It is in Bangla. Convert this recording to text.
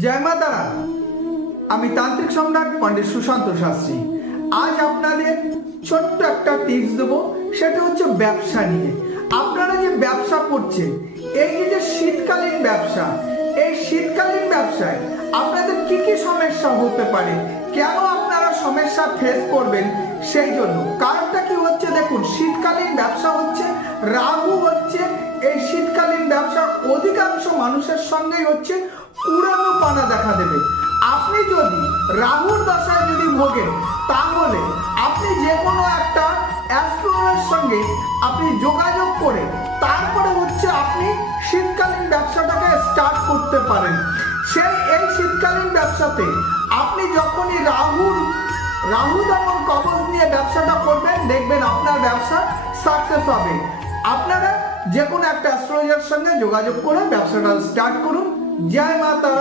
জয় মা তারা। আমি তান্ত্রিক সম্রাট পণ্ডিত সুশান্ত শাস্ত্রী। আজ আপনাদের ছোট্ট একটা টিপস দেবো, সেটা হচ্ছে ব্যবসা নিয়ে। আপনারা যে ব্যবসা করছেন, এই যে শীতকালীন ব্যবসা, এই শীতকালীন ব্যবসায় আপনাদের কি কি সমস্যা হতে পারে, কেন আপনারা সমস্যা ফেস করবেন, সেই জন্য কারণটা কি হচ্ছে দেখুন। শীতকালীন ব্যবসা হচ্ছে, রাহু হচ্ছে এই শীতকালীন ব্যবসা অধিকাংশ মানুষের সঙ্গেই হচ্ছে পুরানো পানা দেখা দেবে। আপনি যদি রাহুর দশায় যদি ভোগেন, তাহলে আপনি যে কোনো একটা অ্যাস্ট্রোলজারের সঙ্গে আপনি যোগাযোগ করে তারপরে হচ্ছে আপনি শীতকালীন ব্যবসাটাকে স্টার্ট করতে পারেন। এই শীতকালীন ব্যবসাতে আপনি যখনই রাহু দমন কবচ নিয়ে ব্যবসাটা করবেন, দেখবেন আপনার ব্যবসা সাকসেস হবে। আপনারা যে কোনো একটা অ্যাস্ট্রোলজারের সঙ্গে যোগাযোগ করে ব্যবসাটা স্টার্ট করুন। জয় মা তারা।